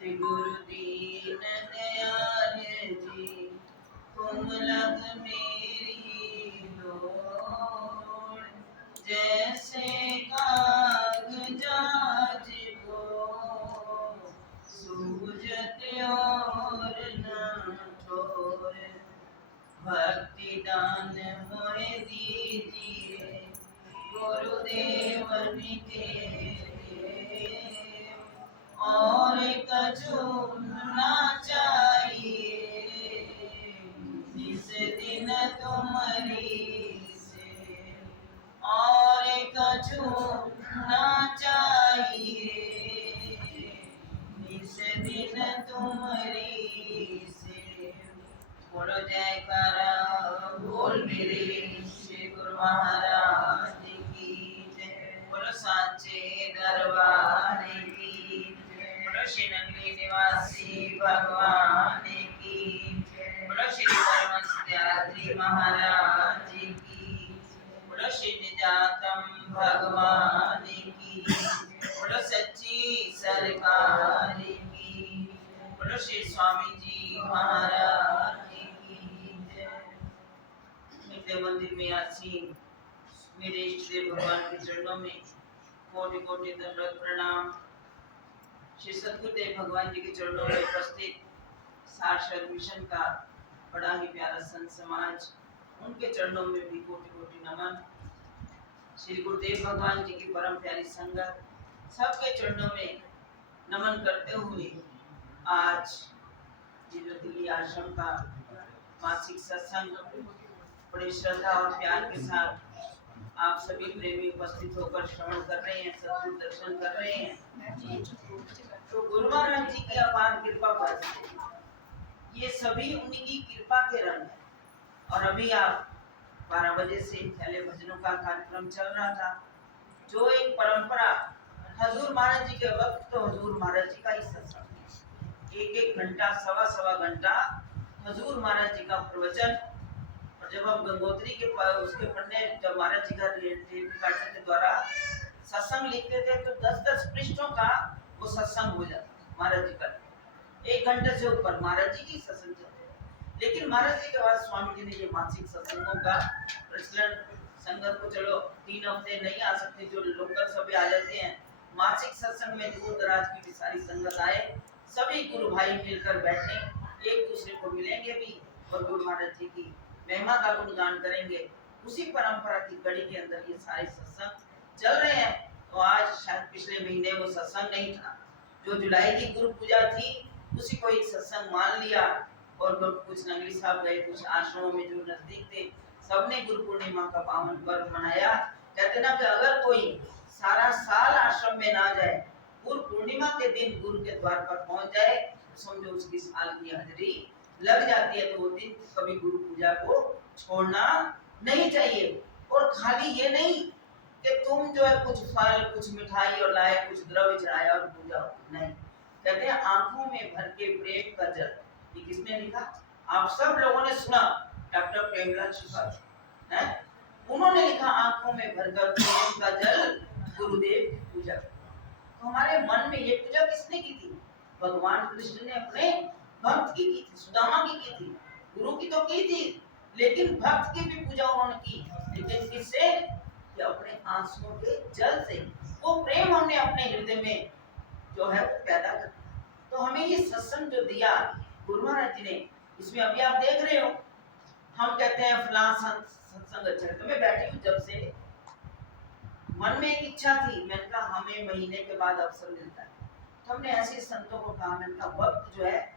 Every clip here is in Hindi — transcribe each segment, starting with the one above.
श्री गुरु दीन दयाल जी तुम लग मेरी लोड़, जैसे कागजाज को सूझत और न ठोर, भक्ति दान मोहे दीजिए गुरुदेवन के और कछु ना चाहिए, इस दिन तुम्हारी से और कछु ना चाहिए, इस दिन तुम्हारी से। बोलो जयकारा बोल मेरे श्री गुरु महाराज की जय। बोलो सांचे दरबार की जय। बोलो श्री नगरी निवासी भगवान की जय। बोलो श्री धर्मत्यागी महाराज की। बोलो श्री निजातम भगवान की। बोलो सच्ची सरकार की। बोलो श्री स्वामी जी महाराज की जय। मेरे मंदिर में आसीन मेरे इष्ट देव भगवान के चरणों में कोटि कोटि दंडवत प्रणाम। श्री सद्गुरुदेव भगवान जी के चरणों में उपस्थित सारस्वत मिशन का बड़ा ही प्यारा संत समाज, उनके चरणों में भी कोटि कोटि नमन। श्री गुरुदेव भगवान जी की परम प्यारी संगत, सबके चरणों में नमन करते हुए आज ये जो दिल्ली आश्रम का मासिक सत्संग बड़ी श्रद्धा और प्यार के साथ आप सभी प्रेमी उपस्थित होकर श्रवण कर रहे हैं, सद्गुरु दर्शन कर रहे हैं। तो गुरु महाराज जी की अपार कृपा पर ये सभी उनकी कृपा के रंग है। और अभी आप 12 बजे से पहले भजनों का कार्यक्रम चल रहा था, जो एक परंपरा हजूर महाराज जी के वक्त तो हजूर महाराज जी का ही सत्संग, एक घंटा सवा घंटा हजूर महाराज जी का प्रवचन। और जब हम गंगोत्री के उसके पढ़ने, जब महाराज जी का काटने के द्वारा सत्संग लिखते थे तो 10-10 पृष्ठों का वो सत्संग हो जाता महाराज जी का। 1 घंटे से ऊपर महाराज जी की सत्संग चलते। लेकिन महाराज जी के बाद स्वामी जी ने ये मासिक सत्संगों का प्रचलन, संगत को चलो 3 हफ्ते नहीं आ सकते, जो लोकल सभी आ जाते हैं, मासिक सत्संग में दूर दराज की भी सारी संगत आए, सभी गुरु भाई मिलकर बैठे, एक दूसरे को मिलेंगे भी और गुरु महाराज जी की महिमा का गुणगान करेंगे। उसी परंपरा की कड़ी के अंदर ये सारे सत्संग चल रहे हैं। तो आज शायद पिछले महीने वो सत्संग नहीं था, जो जुलाई की गुरु पूजा थी उसी को एक सत्संग मान लिया। और कुछ नगरी साहब गए, कुछ आश्रमों में जो नजदीक थे, सबने गुरु पूर्णिमा का पावन पर्व मनाया। कहते ना कि अगर कोई सारा साल आश्रम में ना जाए, गुरु पूर्णिमा के दिन गुरु के द्वार पर पहुंच जाए, समझो उसकी साल की हाजिरी लग जाती है। तो वो दिन कभी गुरु पूजा को छोड़ना नहीं चाहिए। और खाली ये नहीं कि तुम जो है कुछ फल, कुछ मिठाई और लाए, कुछ द्रव्य चढ़ाया और पूजा, नहीं। कहते हैं आंखों में भर के प्रेम का जल। ये किसने लिखा? आप सब लोगों ने सुना, डॉक्टर प्रेमलाल शिफा है, उन्होंने लिखा आंखों में भरकर प्रेम का जल गुरुदेव की पूजा। तो हमारे मन में ये पूजा किसने की थी? भगवान कृष्ण ने अपने भक्त की थी, सुदामा की थी, गुरु की तो की थी, लेकिन भक्त की भी पूजा उन्होंने की। लेकिन किससे? कि अपने आंसुओं के जल से। वो प्रेम हमने अपने हृदय में जो है पैदा कर। तो हमें ये सत्संग जो दिया गुरु महाराज जी ने, इसमें अभी आप देख रहे हो, हम कहते हैं फलां सत्संग अच्छा है। तो मैं बैठी हूँ, जब से मन में एक इच्छा थी, मैंने कहा हमें महीने के बाद अवसर मिलता है। तो हमने ऐसे संतों को कहा, मैंने कहा वक्त जो है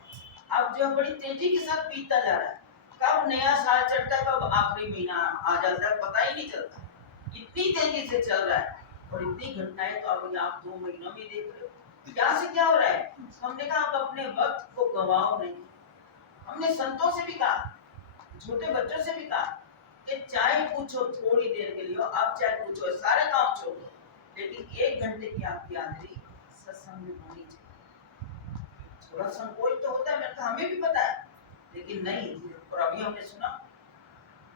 अब जो बड़ी तेजी के साथ बीतता जा रहा है, कब नया साल चढ़ता है, कब आखिरी महीना आ जाता है, पता ही नहीं चलता, इतनी तेजी से चल रहा है। और इतनी घटनाएं तो अभी आप 2 महीनों में देख रहे हो, क्या से क्या हो रहा है। हमने कहा आप अपने वक्त को गवाओ नहीं। हमने संतों से भी कहा, छोटे बच्चों से भी कहा कि चाहे पूछो थोड़ी देर के लिए, अब चाहे पूछो, सारे काम छोड़ो, लेकिन 1 घंटे की आपकी हाजिरी सत्संग में होनी चाहिए। थोड़ा संकोच तो होता है, मैंने कहा हमें भी पता है, लेकिन नहीं। और अभी हमने सुना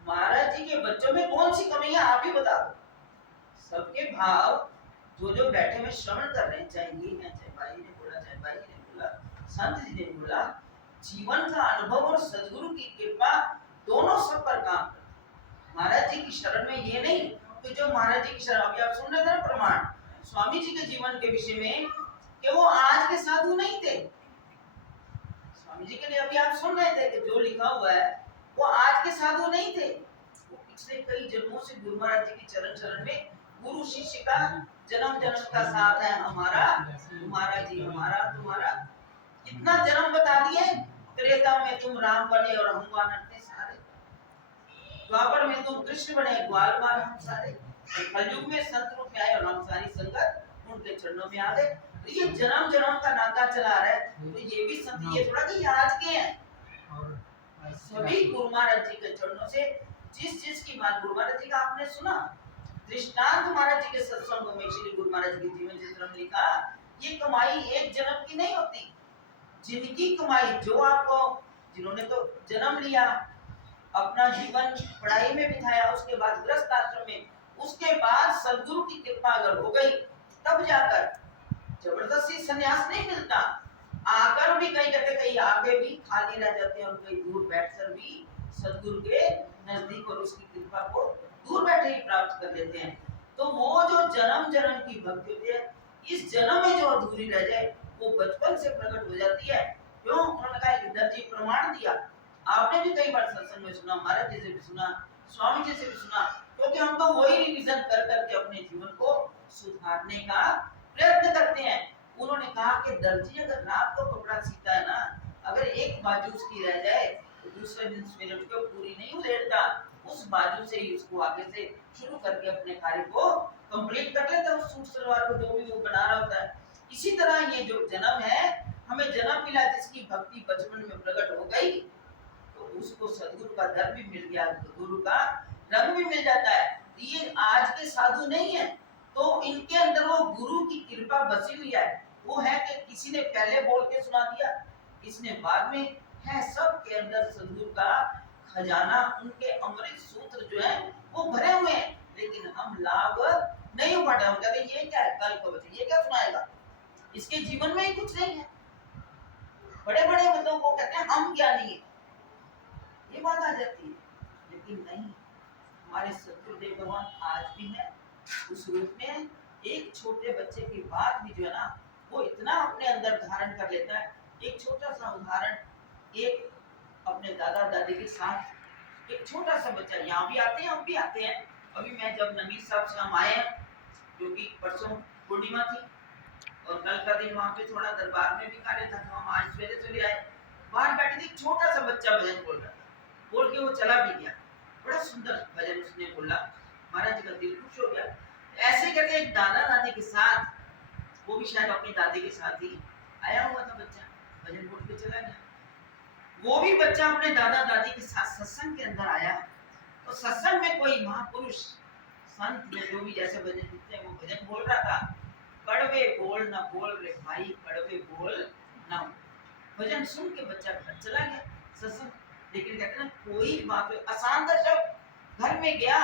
महाराज जी के बच्चों में कौन सी कमी है, आप ही बता दो। सबके भाव जो बैठे में श्रवण कर रहे हैं, चाहे ये है, चाहे भाई ने बोला, चाहे भाई ने बोला, संत जी ने बोला जीवन का अनुभव और सदगुरु की कृपा दोनों सब पर काम कर। महाराज जी की शरण में ये नहीं कि जो महाराज जी की शरण, अभी आप सुन रहे थे ना प्रमाण स्वामी जी के जीवन के विषय में कि वो आज के साधु नहीं थे। स्वामी जी के लिए अभी आप सुन रहे थे कि जो लिखा हुआ है वो आज के साधु नहीं थे, वो पिछले कई जन्मों से गुरु महाराज जी की चरण शरण में गुरु शिष्य का जन्म जन्म का साथ है। हमारा तुम्हारा जी, हमारा तुम्हारा, कितना जन्म बता दिए। त्रेता में तुम राम बने और हम वानर थे सारे, द्वापर में तुम कृष्ण बने ग्वाल बाल हम सारे, कलयुग में संत रूप में आए और हम सारी संगत उनके चरणों में आ गए। तो ये जन्म जन्म का नाता चला रहा है। तो ये भी संत ये थोड़ा कि आज के हैं, सभी गुरु महाराज जी के चरणों से जिस चीज की बात गुरु महाराज जी का आपने सुना, दृष्टांत महाराज जी के सत्संगों में श्री गुरु महाराज जी के जीवन चित्र में लिखा, ये कमाई एक जन्म की नहीं होती। जिनकी कमाई जो आपको, जिन्होंने तो जन्म लिया, अपना जीवन पढ़ाई में बिताया, उसके बाद गृहस्थ आश्रम में, उसके बाद सदगुरु की कृपा अगर हो गई तब जाकर जबरदस्ती संन्यास नहीं मिलता। आकर भी कहीं कहते कहीं आगे भी खाली रह जाते हैं और कहीं दूर बैठकर भी सदगुरु के नजदीक और उसकी कृपा को दूर बैठे ही प्राप्त कर लेते हैं। तो वो जो जन्म जन्म की भक्ति होती है, इस जन्म में जो अधूरी रह जाए वो बचपन से प्रकट हो जाती है। क्यों? उन्होंने कहा कि दर्जी प्रमाण दिया। आपने भी कई बार सत्संग में सुना, महाराज जी से भी सुना, स्वामी जी से भी सुना, क्योंकि हम तो वही रिवीजन कर करके अपने जीवन को सुधारने का प्रयत्न करते हैं। उन्होंने कहा कि दर्जी अगर रात को कपड़ा सीता है ना, अगर एक बाजू उसकी रह जाए तो दूसरे दिन सवेरे उठ के पूरी नहीं उधेड़ता, उस बाजू से ही उसको आगे से शुरू करके अपने कार्य को कंप्लीट कर लेता है, उस सूट सलवार को जो भी वो बना रहा होता है। इसी तरह ये जो जन्म है, हमें जन्म मिला जिसकी भक्ति बचपन में प्रकट हो गई, तो उसको सदगुरु का दर भी मिल गया, गुरु का रंग भी मिल जाता है। ये आज के साधु नहीं है, तो इनके अंदर वो गुरु की कृपा बसी हुई है। वो है कि किसी ने पहले बोल के सुना दिया, किसने बाद में, है सबके अंदर सदगुरु का खजाना, उनके अमृत सूत्र जो है वो भरे हुए हैं, लेकिन हम लाभ नहीं उठा रहे। हम कहते ये क्या है, कल को बचे, ये क्या सुनाएगा, इसके जीवन में ही कुछ नहीं है। बड़े बड़े मतलब वो कहते हैं हम ज्ञानी है, ये बात आ जाती है। लेकिन नहीं, हमारे सतगुरुदेव भगवान आज भी है उस रूप में। एक छोटे बच्चे की बात भी जो है ना, वो इतना अपने अंदर धारण कर लेता है। एक छोटा सा उदाहरण, एक अपने दादा दादी के साथ एक छोटा सा बच्चा, यहाँ भी आते हैं, हम भी आते हैं। अभी मैं जब नबीर साहब से हम आए, जो कि परसों पूर्णिमा थी और कल का दिन वहाँ पे थोड़ा दरबार में भी कार्य था, तो हम आज सवेरे चले आए। बाहर बैठे थे, छोटा सा बच्चा भजन बोल रहा था, बोल के वो चला भी गया। बड़ा सुंदर भजन उसने बोला, महाराज जी का दिल खुश हो गया। ऐसे करके एक दादा दादी के साथ, वो भी शायद अपनी दादी के साथ ही आया हुआ था बच्चा, भजन बोल के चला गया। वो भी बच्चा अपने दादा दादी के साथ सत्संग के अंदर आया, तो सत्संग में कोई महापुरुष संत या जो भी जैसे भजन लिखते हैं वो भजन बोल रहा था, कड़वे बोल ना बोल रे भाई, कड़वे बोल ना। भजन सुन के बच्चा घर चला गया सत्संग। लेकिन कहते ना कोई बात आसान था, जब घर में गया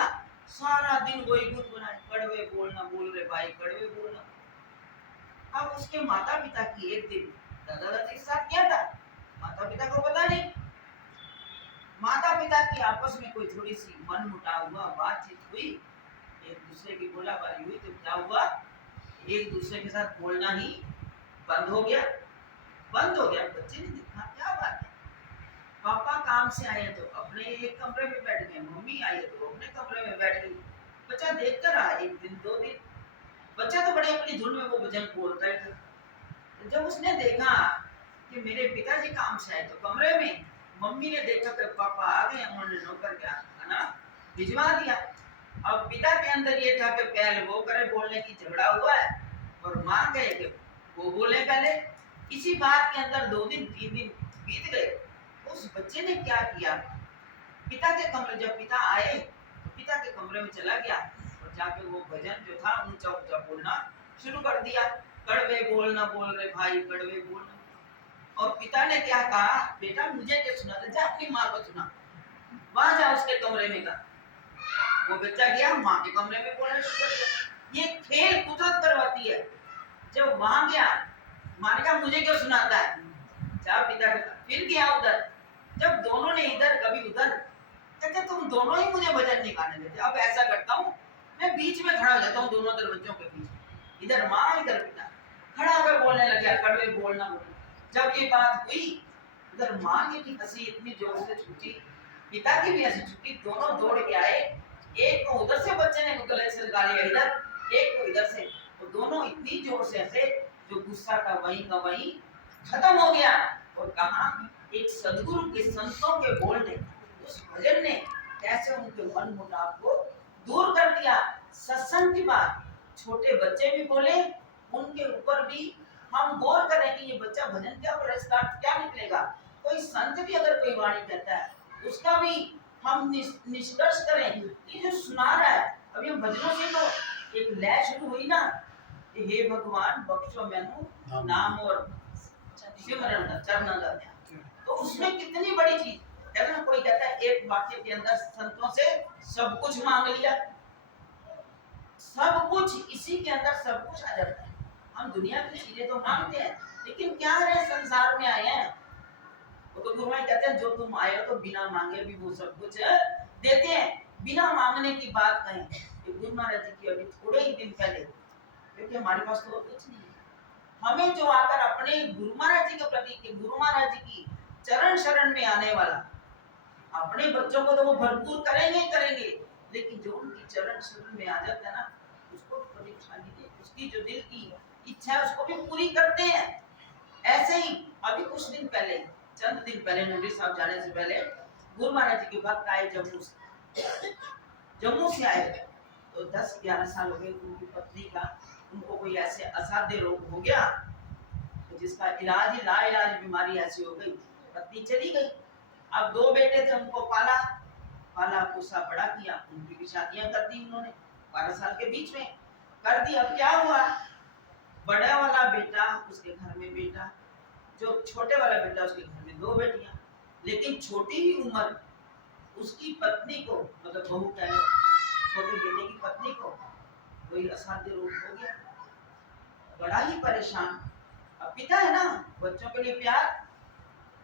सारा दिन वही गुनगुनाए, कड़वे बोल ना बोल रे भाई, कड़वे बोल ना। अब उसके माता पिता की एक दिन दादा दादी के साथ क्या था, माता पिता को पता नहीं। माता पिता की आपस में कोई थोड़ी सी मन मुटाव हुआ, बातचीत हुई, एक दूसरे की बोला बारी हुई, तो क्या हुआ, एक दूसरे के साथ बोलना ही बंद हो गया। बंद हो गया, बच्चे ने देखा क्या बात है, पापा काम से आए तो अपने एक कमरे में बैठ गए, मम्मी आई तो अपने कमरे में बैठ गई। बच्चा देखता रहा, एक दिन दो दिन, बच्चा तो बड़े अपनी धुन में वो भजन बोलता ही था। तो जब उसने देखा कि मेरे पिताजी काम से आए तो कमरे में, मम्मी ने देखा कि पापा आ गए, उन्होंने नौकर के खाना भिजवा दिया। अब पिता के अंदर ये था कि पहले वो करे, बोलने की झगड़ा हुआ है, और माँ कहे कि वो बोले पहले। इसी बात के अंदर 2 दिन 3 दिन बीत गए। उस बच्चे ने क्या किया, पिता के कमरे, जब पिता आए तो पिता के कमरे में चला गया और जाके वो भजन जो था ऊंचा ऊंचा बोलना शुरू कर दिया, कड़वे बोल ना बोल रे भाई, कड़वे बोल ना। और पिता ने क्या कहा, बेटा मुझे क्या सुना, जा अपनी माँ को सुना, वहां जा उसके कमरे में का। वो बच्चा गया माँ के कमरे में बोलना शुरू कर दिया। ये खेल कुदरत करवाती है। जब वहां गया, माँ ने कहा मुझे क्यों सुनाता है, चाय पीता रहता। फिर गया उधर, जब दोनों ने इधर कभी उधर, कहते तुम दोनों ही मुझे भजन नहीं गाने देते। अब ऐसा करता हूँ, मैं बीच में खड़ा हो जाता हूँ दोनों दरवाजों के बीच, इधर माँ इधर पिता, खड़ा होकर बोलने लग गया, कड़वे बोलना बोले। जब ये बात हुई, उधर माँ की भी हंसी इतनी जोर से छूटी, पिता की भी हंसी छूटी, दोनों दौड़ के आए। एक को उधर से बच्चे ने गले से लगा लिया इधर, एक को इधर से, तो दोनों इतनी जोर से हंसे जो गुस्सा का वहीं खत्म हो गया। और कहा एक सदगुरु के संतों के बोलने, उस भजन ने कैसे उनके मन मुटाव को दूर कर दिया। सत्संग की बात छोटे बच्चे भी बोले, उनके ऊपर भी हम गौर करें कि ये बच्चा भजन क्या और इसका क्या निकलेगा। कोई संत भी अगर कोई वाणी कहता है, उसका भी हम निष्कर्ष करें कि जो सुना रहा है। अभी हम भजनों से तो एक लय शुरू हुई ना, कि हे भगवान बख्शो मैनू नाम और सिमरन का चरणों का ध्यान, तो उसमें कितनी बड़ी चीज है ना। कोई कहता है एक वाक्य के अंदर संतों से सब कुछ मांग लिया, सब कुछ इसी के अंदर सब कुछ आ जाता है। हम दुनिया की चीजें तो मांगते हैं, लेकिन क्या रहे संसार में आए हैं, वो तो गुरु महाराज कहते हैं जो तुम आए हो तो बिना मांगे भी वो सब कुछ देते हैं। बिना मांगने की बात कहें कि गुरु महाराज जी की अभी थोड़े ही दिन पहले, क्योंकि हमारे पास तो कुछ नहीं है, हमें जो आकर अपने गुरु महाराज जी के प्रति के गुरु महाराज जी की चरण शरण में आने वाला, अपने बच्चों को तो वो भरपूर करेंगे, लेकिन जो उनकी चरण शरण में आ जाता है ना, उसको परेशानी नहीं, उसकी जो दिल की इच्छा है उसको भी पूरी करते हैं। ऐसे ही अभी कुछ दिन पहले, चंद दिन पहले, नबी साहब जाने से पहले गुरु महाराज जी के भक्त आए जम्मू से आए, तो 10-11 साल हो गए उनकी पत्नी का, उनको कोई ऐसे असाध्य रोग हो गया, तो जिसका इलाज ही लाइलाज बीमारी ऐसी हो गई, पत्नी चली गई। अब 2 बेटे थे, उनको पाला पोसा बड़ा किया, उनकी भी शादियां कर दी उन्होंने 12 साल के बीच में कर दी। अब क्या हुआ, बड़ा वाला बेटा उसके घर में बेटा, जो छोटे वाला बेटा उसके घर में 2 बेटियां, लेकिन छोटी ही उम्र उसकी पत्नी को, मतलब बहू कह लो, छोटे बेटे की पत्नी को कोई असाध्य रोग हो गया, बड़ा ही परेशान। अब पिता है ना, बच्चों के लिए प्यार,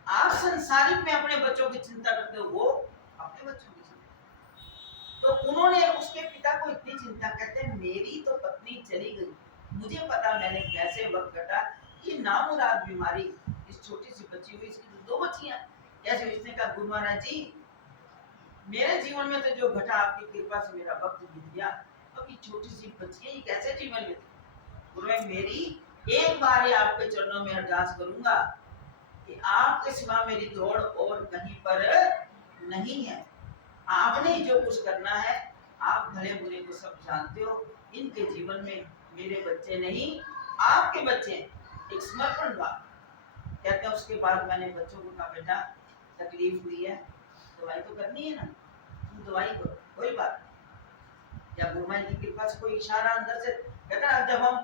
आप संसारिक में अपने बच्चों की चिंता करते हो, वो अपने बच्चों की चिंता। तो उन्होंने उसके पिता को इतनी चिंता, कहते हैं मेरी तो पत्नी चली गई, मुझे पता मैंने कैसे वक्त कटा, ये नामुराद बीमारी इस छोटी सी बच्ची हुई, इसकी 2 बच्चियां कैसे। इसने कहा गुरु महाराज जी मेरे जीवन में तो जो घटा आपकी कृपा से मेरा वक्त बीत गया, अब ये छोटी सी बच्चियां ये कैसे जीवन में। गुरु मेरी एक बार ही आपके चरणों में अरदास करूंगा कि आपके सिवा मेरी दौड़ और कहीं पर नहीं है, आपने जो कुछ करना है, आप भले बुरे को सब जानते हो, इनके जीवन में मेरे बच्चे नहीं आपके बच्चे। एक समर्पण बात कहते हैं। उसके बाद मैंने बच्चों को कहा बेटा तकलीफ हुई है, दवाई तो करनी है ना, तुम दवाई करो, कोई बात नहीं। या गुरु महाराज की कृपा से कोई इशारा अंदर से कहता है, जब हम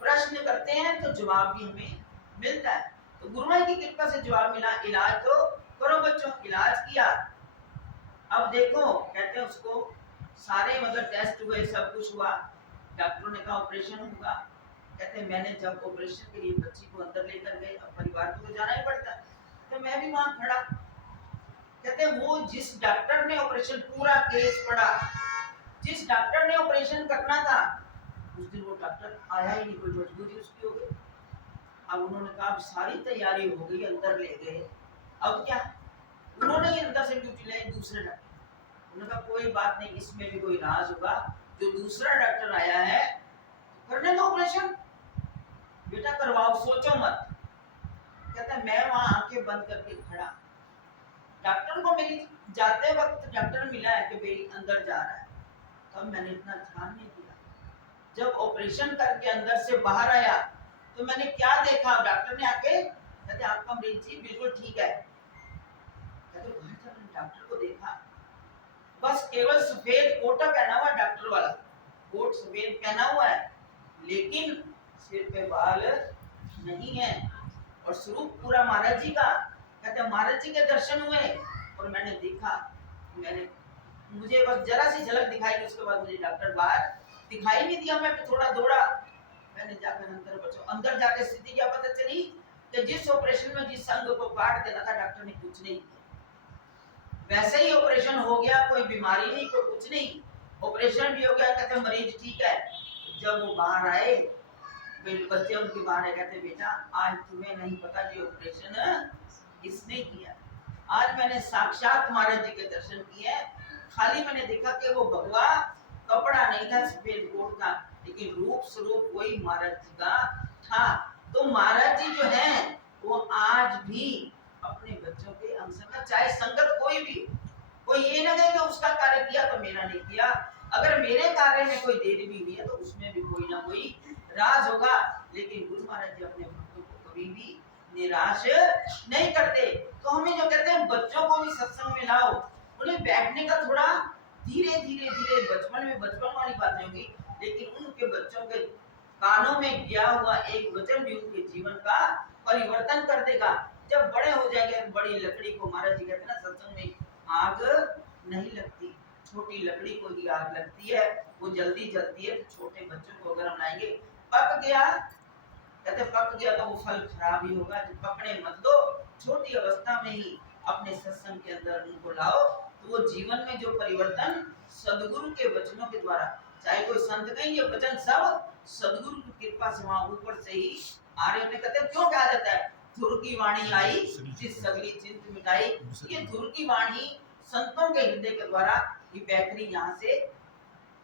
प्रश्न करते हैं तो जवाब भी हमें मिलता है। तो गुरु महाराज की कृपा से जवाब मिला, इलाज तो करो बच्चों। इलाज किया, अब देखो कहते हैं उसको सारे मतलब टेस्ट हुए, सब कुछ हुआ, डॉक्टरों ने कहा ऑपरेशन होगा। कहते हैं मैंने जब ऑपरेशन के लिए बच्ची को अंदर लेकर गए, अब परिवार को तो जाना ही पड़ता है, तो मैं भी वहां खड़ा। कहते हैं वो जिस डॉक्टर ने ऑपरेशन, पूरा केस पड़ा, जिस डॉक्टर ने ऑपरेशन करना था उस दिन वो डॉक्टर आया ही नहीं, कोई मजबूरी उसकी हो गई। अब उन्होंने कहा अब सारी तैयारी हो गई, अंदर ले गए, अब क्या। उन्होंने ही अंदर से ड्यूटी लाई दूसरे डॉक्टर, उन्होंने कहा कोई बात नहीं, इसमें भी कोई राज होगा, जो दूसरा डॉक्टर आया है करने दो ऑपरेशन, बेटा करवाओ, सोचो मत। कहता है मैं वहां आंखें बंद करके खड़ा, डॉक्टर को मेरी जाते वक्त डॉक्टर मिला है कि भाई अंदर जा रहा है, तब मैंने इतना ध्यान नहीं दिया। जब ऑपरेशन करके अंदर से बाहर आया तो मैंने क्या देखा, डॉक्टर ने आके कहते आपका मरीज जी बिल्कुल ठीक है। कहते भाई जब मैंने डॉक्टर को देखा, बस केवल सफेद कोटा पहना हुआ, डॉक्टर वाला कोट सफेद पहना हुआ है, लेकिन सिर पे बाल नहीं है, और स्वरूप पूरा महाराज जी का। कहते महाराज जी के दर्शन हुए और मैंने देखा, मुझे बस जरा सी झलक दिखाई, उसके बाद मुझे डॉक्टर बाहर दिखाई नहीं दिया। मैं थोड़ा दौड़ा, मैंने जाकर अंदर बचो, अंदर जाके स्थिति क्या पता चली, कि जिस ऑपरेशन में जिस अंग को काट देना था डॉक्टर ने कुछ नहीं किया, वैसे ही ऑपरेशन हो गया, कोई बीमारी नहीं, कोई कुछ नहीं, ऑपरेशन भी हो गया, कहते मरीज ठीक है। जब वो बाहर आए, बच्चे उनके बाहर आए, कहते बेटा आज तुम्हें नहीं पता ये ऑपरेशन किसने किया। आज मैंने साक्षात महाराज जी के दर्शन किए, खाली मैंने देखा कि वो भगवा कपड़ा नहीं था सफेद कोट का, लेकिन रूप स्वरूप वही महाराज जी का था। तो महाराज जी जो हैं वो आज भी अपने बच्चों के अंश में, चाहे संगत कोई भी, कोई ये ना कहे कि उसका कार्य किया तो मेरा नहीं किया। अगर मेरे कार्य में कोई देरी भी हुई है तो उसमें भी कोई ना कोई राज होगा, लेकिन गुरु महाराज जी अपने भक्तों को कभी भी निराश नहीं करते। तो हमें जो कहते हैं बच्चों को भी सत्संग में लाओ, उन्हें बैठने का थोड़ा धीरे धीरे धीरे, बचपन में बचपन वाली बातें होगी, लेकिन उनके बच्चों के कानों में गया हुआ एक वचन भी उनके जीवन का परिवर्तन कर देगा। जब बड़े हो जाएंगे, बड़ी लकड़ी को महाराज जी कहते हैं ना सत्संग में आग नहीं लगती, छोटी लकड़ी को ही आग लगती है, वो जल्दी जलती है। तो छोटे बच्चों को अगर हम लाएंगे, पक गया, कहते पक गया तो वो फल खराब ही होगा, जो पकने मत दो, छोटी अवस्था में ही अपने सत्संग के अंदर उनको लाओ, तो वो जीवन में जो परिवर्तन सदगुरु के वचनों के द्वारा, चाहे कोई संत कहें, ये वचन सब सदगुरु की कृपा से वहां ऊपर से ही आ रहे होते। कहते क्यों कहा जाता है धुर की वाणी आई जिस सगली चिंत मिटाई। ये धुर की वाणी संतों के हृदय के द्वारा ये बैटरी यहाँ से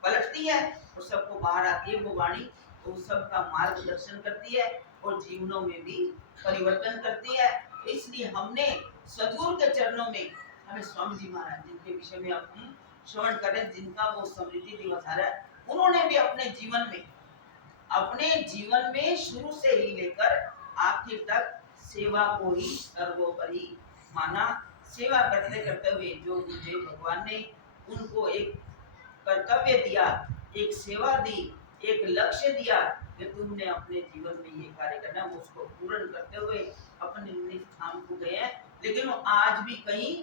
पलटती है और सबको बाहर आती है वो वाणी, तो सबका मार्गदर्शन करती है और जीवनों में भी परिवर्तन करती है। इसलिए हमने सदगुरु के चरणों में, हमें स्वामी जी महाराज जिनके विषय में अब हम श्रवण करें, जिनका वो स्मृति दिवस आ रहा है, उन्होंने भी अपने जीवन में शुरू से ही लेकर आखिर तक सेवा को ही सर्वोपरि माना। सेवा करते करते हुए जो गुरुदेव भगवान ने उनको एक कर्तव्य दिया, एक सेवा दी, एक लक्ष्य दिया कि तुमने अपने जीवन में ये कार्य करना, वो उसको पूर्ण करते हुए अपने निज धाम को गए हैं। लेकिन वो आज भी कहीं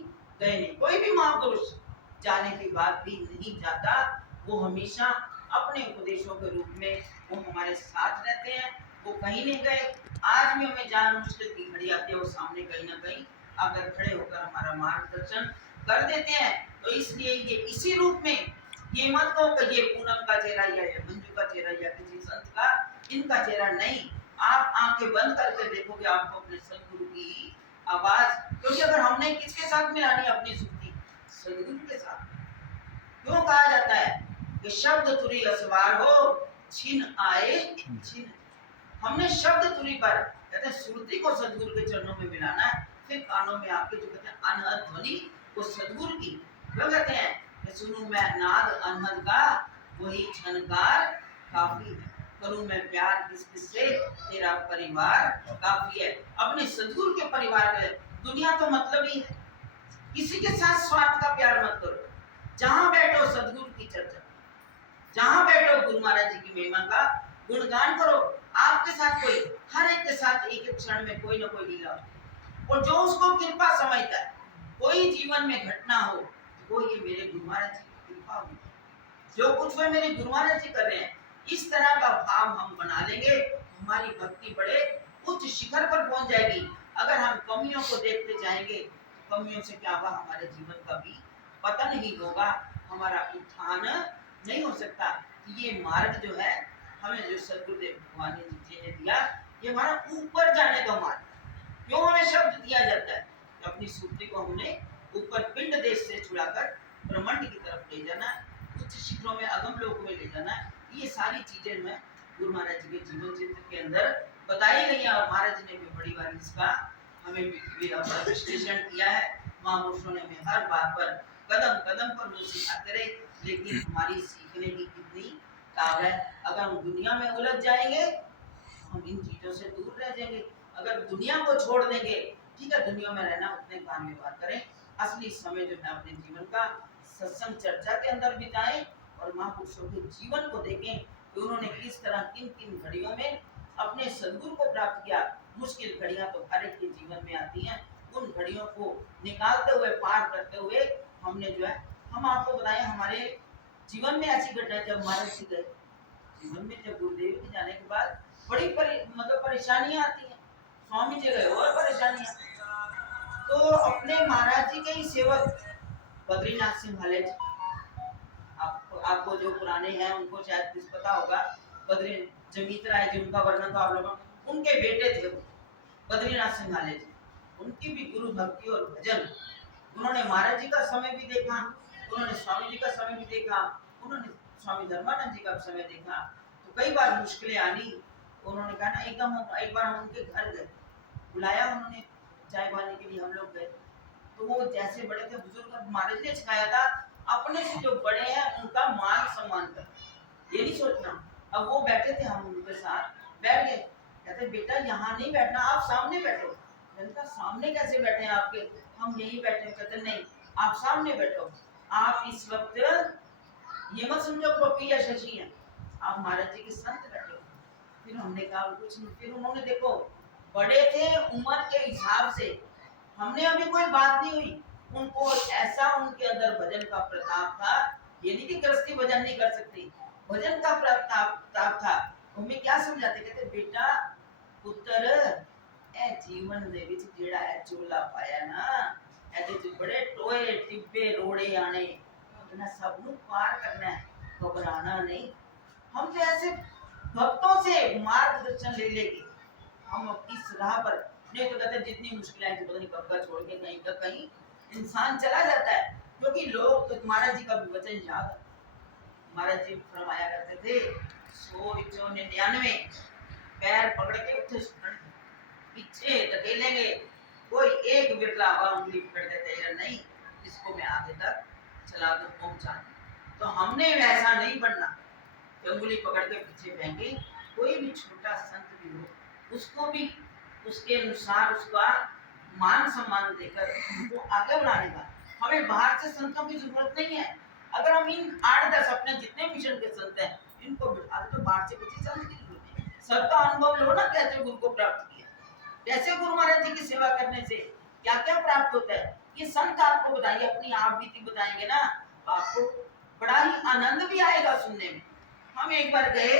गए नहीं। कोई भी महापुरुष जाने के बाद भी नहीं जाता, वो हमेशा अपने उपदेशों के रूप में वो हमारे साथ रहते हैं, वो कहीं नहीं गए। आज भी हमें जान मुश्किल की घड़ी आती है, वो सामने कहीं ना कहीं आकर खड़े होकर हमारा मार्गदर्शन कर देते हैं। तो इसलिए ये इसी रूप में, ये मत कहो कि ये पूनम का चेहरा या मंजू का चेहरा या किसी संत का, इनका चेहरा नहीं। आप आंखें बंद करके देखोगे आपको अपने सदगुरु की आवाज, क्योंकि अगर हमने किसके साथ मिलानी अपनी सुक्ति, सदगुरु के साथ। क्यों कहा जाता है कि शब्द तुरी असवार हो छिन आए छिन। हमने शब्द तुरी पर कहते हैं श्रुति को सदगुरु के चरणों में मिलाना है, फिर कानों में आपके जो कहते हैं अनहद ध्वनि वो सदगुरु की, वो कहते हैं कि सुनूं मैं नाद अनहद का वही झनकार काफी है, करूं मैं प्यार किस किस से तेरा परिवार काफी है। अपने सदगुरु के परिवार के, दुनिया तो मतलब ही है, किसी के साथ स्वार्थ का प्यार मत करो। जहां बैठो सदगुरु की चर्चा, जहां बैठो गुरु महाराज जी की महिमा का गुणगान करो। आपके साथ कोई, हर एक के साथ एक एक क्षण में कोई ना कोई लीला हो, और जो उसको कृपा समझता है, कोई जीवन में घटना हो, वो ये मेरे गुरु महाराज जी की कृपा हुई, जो कुछ वे मेरे गुरु महाराज जी कर रहे हैं, इस तरह का भाव हम बना लेंगे, हमारी भक्ति बड़े उच्च शिखर पर पहुंच जाएगी। अगर हम कमियों को देखते जाएंगे, कमियों से क्या हुआ, हमारे जीवन का भी पतन ही होगा, हमारा उत्थान नहीं हो सकता। ये मार्ग जो है हमें जो सदगुरुदेव भगवान जी ने दिया, ये हमारा ऊपर जाने का मार्ग। क्यों हमें शब्द दिया जाता है, अपनी सुक्ति को हमने ऊपर पिंड देश से छुड़ाकर ब्रह्मांड की तरफ ले जाना है, उच्च शिखरों में अगम लोक में ले जाना है। ये सारी चीजें में गुरु महाराज जी के जीवन चित्र के अंदर बताई गई हैं, और महाराज जी ने भी बड़ी बार इसका हमें विश्लेषण किया है। महापुरुषों ने हमें हर बात पर कदम कदम पर वो सिखाते रहे, लेकिन हमारी सीखने की कितनी ताकत है। अगर हम दुनिया में उलझ जाएंगे, हम इन चीजों से दूर रह जाएंगे। अगर दुनिया को छोड़ देंगे, ठीक है, दुनिया में रहना उतने काम व्यवहार करें, असली समय जो है अपने जीवन का सत्संग चर्चा के अंदर बिताएं, और महापुरुषों के जीवन को देखें कि उन्होंने किस तरह किन किन घड़ियों में अपने सद्गुरु को प्राप्त किया। मुश्किल घड़ियां तो हर एक के जीवन में आती हैं, उन घड़ियों को निकालते हुए, पार करते हुए हमने जो है, हम आपको बताएं हमारे जीवन में ऐसी घटना जब महाराज जी गए, जीवन में जब गुरुदेव के जाने के बाद बड़ी मतलब परेशानियां आती हैं, स्वामी जी गए और परेशानियां। तो अपने महाराज जी के ही सेवक बद्रीनाथ सिंह भाले जी, आपको जो पुराने हैं उनको शायद कुछ पता होगा। बद्री जमीत राय जी, उनका वर्णन तो आप लोगों, उनके बेटे थे वो बद्रीनाथ सिंह भाले जी। उनकी भी गुरु भक्ति और भजन, उन्होंने महाराज जी का समय भी देखा, उन्होंने स्वामी जी का समय भी देखा, उन्होंने स्वामी धर्मानंद जी का समय देखा। तो कई बार मुश्किलें आनी, उन्होंने कहा ना, एकदम एक बार हम उनके घर गए, बुलाया उन्होंने चाय पानी के लिए, हम लोग गए। तो वो जैसे बड़े थे बुजुर्ग, महाराज ने सिखाया था अपने से जो बड़े हैं उनका मान सम्मान कर, ये नहीं सोचना। अब वो बैठे थे, हम उनके साथ बैठ गए, कहते बेटा यहाँ नहीं बैठना, आप सामने बैठो। मैंने कहा सामने कैसे बैठे हैं आपके, हम यही बैठे। कहते नहीं, आप सामने बैठो, आप इस वक्त ये मत समझो पपी या शशि है, आप महाराज जी के संत बैठे हो। फिर हमने कहा कुछ नहीं, फिर उन्होंने देखो बड़े थे उम्र के हिसाब से, हमने अभी कोई बात नहीं हुई, उनको ऐसा उनके अंदर भजन का प्रताप था। ये नहीं कि गृहस्थी भजन नहीं कर सकती, भजन का प्रताप था। हमें क्या समझाते, कहते बेटा पुत्र ए जीवन दे विच जेड़ा है चोला पाया ना, एदे च बड़े टोए टिब्बे रोड़े आने, अपना सब नु पार करना है, घबराना नहीं। हम तो ऐसे भक्तों से मार्गदर्शन ले लेके हम इस राह पर, नहीं तो कहते जितनी मुश्किलें हैं, पता नहीं कब का छोड़ के कहीं का कहीं इंसान चला जाता है। क्योंकि लोग तो महाराज जी का भी वचन याद है, महाराज जी फरमाया करते थे 199 पैर पकड़ के उठे पीछे धकेलेंगे, कोई एक बिरला और उंगली पकड़ के तैयार नहीं, इसको मैं आगे तक चला दूं, पहुंचा। तो हमने वैसा नहीं बनना कि उंगली पकड़ के पीछे फेंके। कोई भी छोटा संत भी हो, उसको भी उसके अनुसार उसका मान सम्मान देकर उनको आगे बढ़ाने का। हमें बाहर से संतों की जरूरत नहीं है। अगर हम इन 8-10 अपने जितने मिशन के संत हैं इनको बिठा दे, तो बाहर से किसी संत की जरूरत नहीं। सबका अनुभव लो ना, कैसे गुरु को प्राप्त किया, कैसे गुरु महाराज जी की सेवा करने से क्या क्या प्राप्त होता है, ये संत आपको बताएंगे, अपनी आप बीती बताएंगे ना, तो आपको बड़ा ही आनंद भी आएगा सुनने में। हम एक बार गए,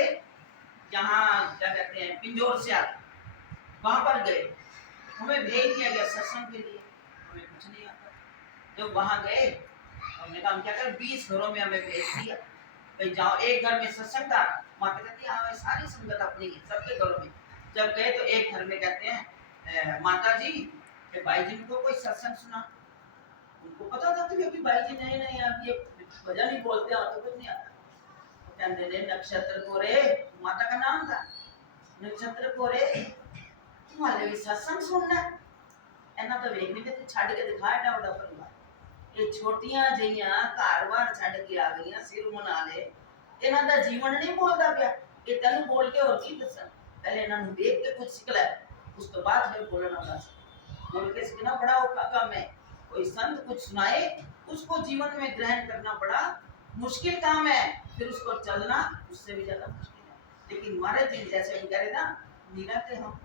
यहाँ क्या कहते हैं पिंजौर से आगे, वहां पर गए, हमें भेज दिया गया सत्संग के लिए, हमें कुछ नहीं आता। जब वहां गए हमने कहा हम क्या करें, 20 घरों में हमें भेज दिया, भाई जाओ। एक घर में सत्संग था, माता कहती है हाँ सारी संगत अपनी है सबके घरों में। जब गए तो एक घर में कहते हैं माता जी कि भाई जी को कोई सत्संग सुना। उनको पता था कि अभी भाई जी नए नए आप ये भजन ही बोलते हैं, तो कुछ नहीं आता। तो कहते ने नक्षत्र को रे, माता का नाम था, नक्षत्र को रे तुम्हारे भी सत्संग सुनना एना तो वेखने में तो छड़ के दिखाया डावड़ा परिवार। ये छोटियां जइयां कारवार छड़ के आ गईयां सिर मना ले, इना दा जीवन नहीं बोलदा पिया, ये तनु बोल के और की दसन। पहले इना नु देख के कुछ सिख ले, उस तो बाद फिर बोलना बस। बोल के सीखना बड़ा औखा काम है। कोई संत कुछ सुनाए, उसको जीवन में ग्रहण करना बड़ा मुश्किल काम है, फिर उसको चलना उससे भी ज्यादा मुश्किल है। लेकिन महाराज जी जैसे हम कह रहे ना, मीरा के हम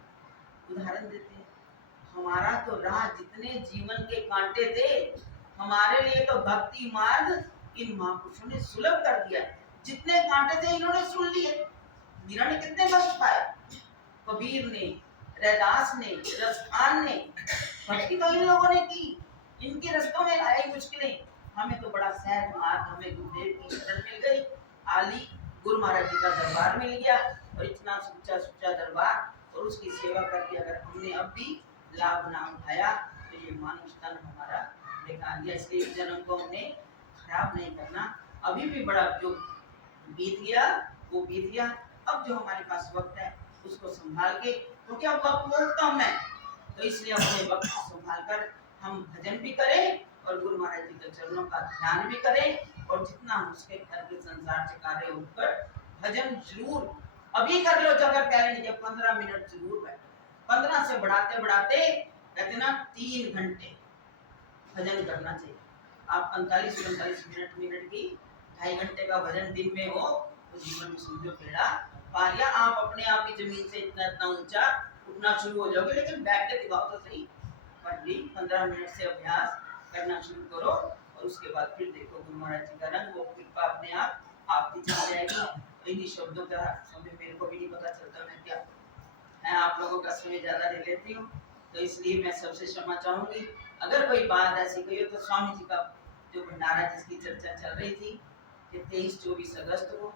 उदाहरण देते हैं। हमारा तो राह जितने जीवन के कांटे थे, हमारे लिए तो भक्ति मार्ग इन महापुरुषों ने सुलभ कर दिया। जितने कांटे थे इन्होंने सुन लिए। मीरा ने कितने कष्ट पाए, कबीर ने, रैदास ने, रसखान ने, भक्ति तो इन लोगों ने की, इनके रस्तों में आई मुश्किलें। हमें तो बड़ा सहज मार्ग, हमें गुरुदेव की शरण मिल गई, आली गुरु महाराज जी का दरबार मिल गया, और इतना सच्चा सच्चा दरबार, और उसकी सेवा करके अगर हमने अब भी लाभ ना उठाया तो ये मानव तन हमारा बेकार गया। इसलिए जन्म को हमने खराब नहीं करना। अभी भी बड़ा जो बीत गया वो बीत गया, अब जो हमारे पास वक्त है उसको संभाल के, क्योंकि अब वक्त बहुत कम है, तो इसलिए अपने वक्त को संभाल कर हम भजन भी करें और गुरु महाराज जी के चरणों का ध्यान भी करें, और जितना हम उसके घर के संसार से कार्य उठकर भजन जरूर अभी कर लो, अगर पहले नहीं, 15 मिनट जरूर बैठो। 15 से बढ़ाते बढ़ाते कहते ना 3 घंटे भजन करना चाहिए। आप 45 मिनट की 2.5 घंटे का भजन दिन में हो तो जीवन में समझो बेड़ा पार। या आप अपने आप ही जमीन से इतना इतना ऊंचा उठना शुरू हो जाओगे, लेकिन बैठ के दिखाओ तो सही। पर भी 15 मिनट से अभ्यास करना शुरू करो, और उसके बाद फिर देखो गुरु महाराज जी का रंग, वो कृपा अपने आप आपकी चल जाएगी। इन्हीं शब्दों का समय मेरे को भी नहीं पता चलता मैं क्या मैं आप लोगों का समय ज़्यादा ले लेती हूँ, तो इसलिए मैं सबसे क्षमा चाहूँगी। अगर कोई बात ऐसी कही हो तो स्वामी जी का जो भंडारा जिसकी चर्चा चल रही थी कि 23-24 अगस्त को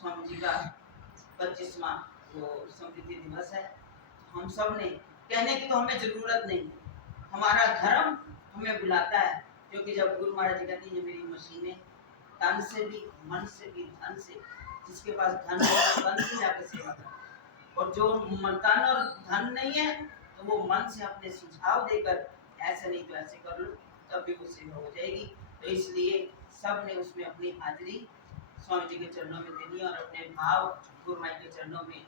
स्वामी जी का 25वां वो स्मृति दिवस है। हम सब ने कहने की तो हमें जरूरत नहीं है, हमारा धर्म हमें बुलाता है, क्योंकि जब गुरु महाराज जी कहती है मेरी मशीनें तन से भी मन से भी धन से, जिसके पास धन है तन से जाकर सेवा कर, और जो तन और धन नहीं है तो वो मन से अपने सुझाव देकर ऐसे नहीं तो ऐसे कर लो, तब भी वो सेवा हो जाएगी। तो इसलिए सब ने उसमें अपनी हाजिरी स्वामी जी के चरणों में देनी और अपने भाव गुरु माई के चरणों में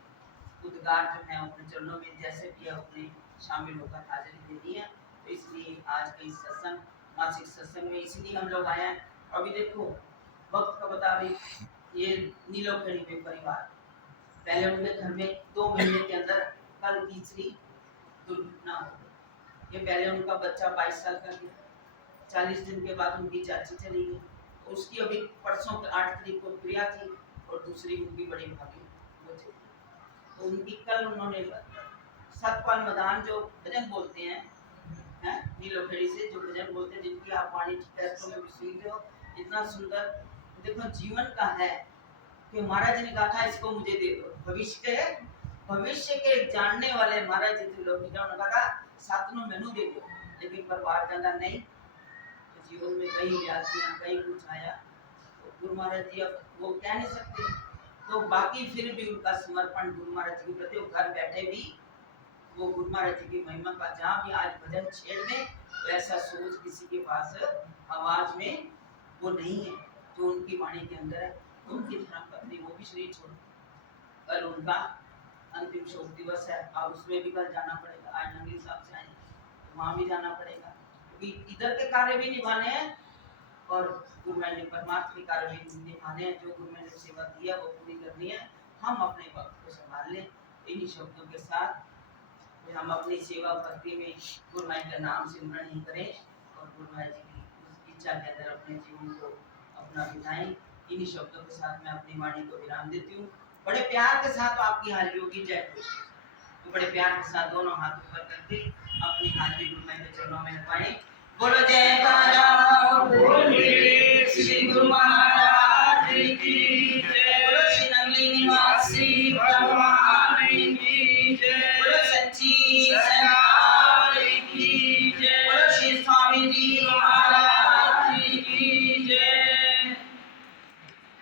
उद्गार जो है अपने चरणों में जैसे भी अपने शामिल होकर हाजिरी देनी है। तो इसलिए आज के इस सत्संग मासिक सत्संग में इसलिए हम लोग आए हैं। अभी देखो वक्त का बता रही, ये नीलोखेड़ी में परिवार पहले उनके घर में 2 महीने के अंदर कल तीसरी दुर्घटना हो गई। ये पहले उनका बच्चा 22 साल का गया, 40 दिन के बाद उनकी चाची चली गई, उसकी अभी परसों 8 तारीख को क्रिया थी, और दूसरी उनकी बड़ी भाभी बची। तो उनकी कल उन्होंने सतपाल मदान जो भजन बोलते हैं नीलोखेड़ी से जो भजन बोलते हैं, जिनकी आप वाणी टेस्टों में भी सुनते हो, इतना सुंदर देखो जीवन का है कि महाराज जी ने कहा था इसको मुझे दे दो, भविष्य के जानने वाले महाराज जी थे लोग, उन्होंने कहा सातनों मेनू दे दो, लेकिन परिवार कहता नहीं। तो जीवन में कई यातियां कई कुछ आया, तो गुरु महाराज जी अब वो कह नहीं सकते, तो बाकी फिर भी उनका समर्पण गुरु महाराज जी के प्रति, वो घर बैठे भी वो गुरु महाराज जी की महिमा का जहाँ भी आज भजन छेड़ में, तो ऐसा सोच किसी के पास आवाज में वो नहीं है जो उनकी वाणी के अंदर है। उनकी धर्म पत्नी वो भी शरीर छोड़, कल उनका अंतिम शोक दिवस है, अब उसमें भी कल जाना पड़ेगा। आज नंगी साहब से आए तो वहाँ भी जाना पड़ेगा, क्योंकि इधर के कार्य भी निभाने हैं और गुरु माई ने परमात्मा के कार्य भी निभाने हैं। जो गुरु माई ने सेवा दी है वो पूरी करनी है। हम अपने वक्त को संभाल लें इन्हीं शब्दों के साथ, हम अपनी सेवा भक्ति में गुरु माई का नाम सिमरन ही करें और गुरु माई जी की उस इच्छा के अंदर अपने जीवन को अपना बिताएं। इन्हीं शब्दों के साथ मैं अपनी वाणी को विराम देती हूँ। बड़े प्यार के साथ आपकी हाजिरी होगी। जय कृष्ण। तो बड़े प्यार के साथ दोनों हाथ ऊपर करके अपनी हाजिरी गुरु माई के चरणों में लगाएं। बोलो जयकारा बोल श्री गुरु महाराज की जय। बोलो श्री नगली निवासी भगवान की जय।